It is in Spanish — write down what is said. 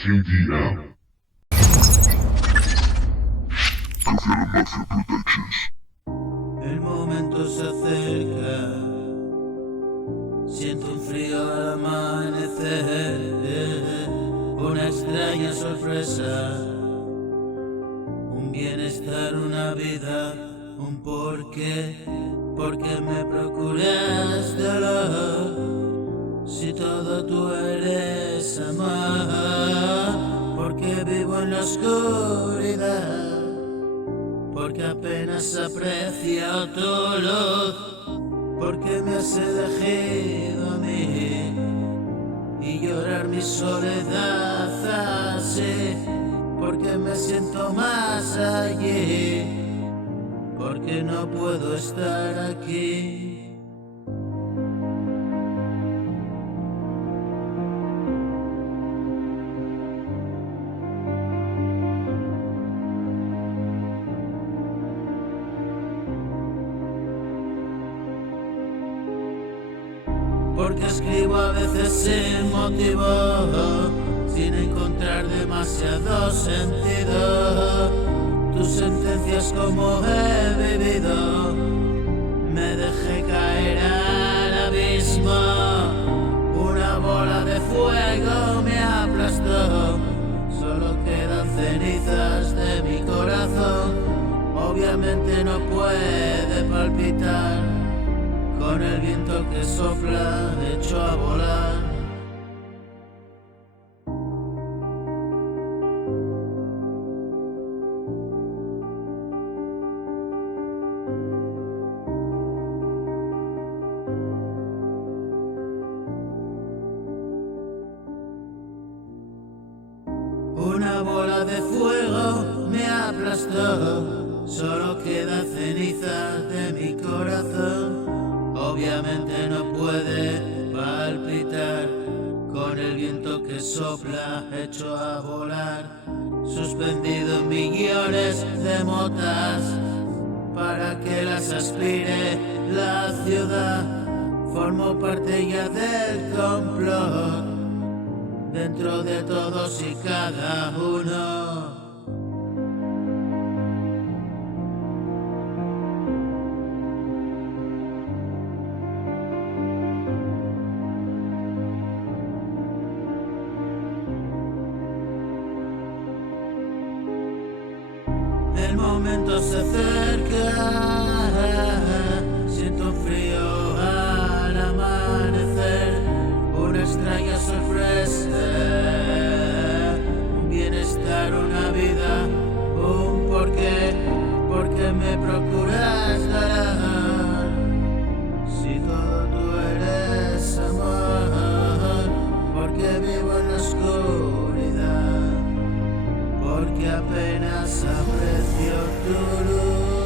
KDM. Coffee Mafia Productions. El momento se acerca, siento un frío al amanecer, una extraña sorpresa, un bienestar, una vida, un porqué, porque me procuras dolor, si todo tú eres amor, porque vivo en la oscuridad, porque apenas aprecio tu luz, porque me has elegido a mí y llorar mi soledad así, porque me siento más allí, porque no puedo estar aquí. Porque escribo a veces sin motivo, sin encontrar demasiado sentido. Tus sentencias como he vivido, me dejé caer al abismo. Una bola de fuego me aplastó, solo quedan cenizas de mi corazón. Obviamente no puede palpitar con el viento que sopla, hecho a volar. Una bola de fuego me aplastó, solo queda ceniza de mi corazón. Obviamente no puede palpitar con el viento que sopla, hecho a volar, suspendido en millones de motas para que las aspire la ciudad. Formo parte ya del complot, dentro de todos y cada uno. El momento se acerca, siento un frío al amanecer, una extraña sorpresa, un bienestar, una vida, un porqué, porque me procuras dar, si todo tú eres amor, porque vivo en la oscuridad, porque apenas aprecio tu luz.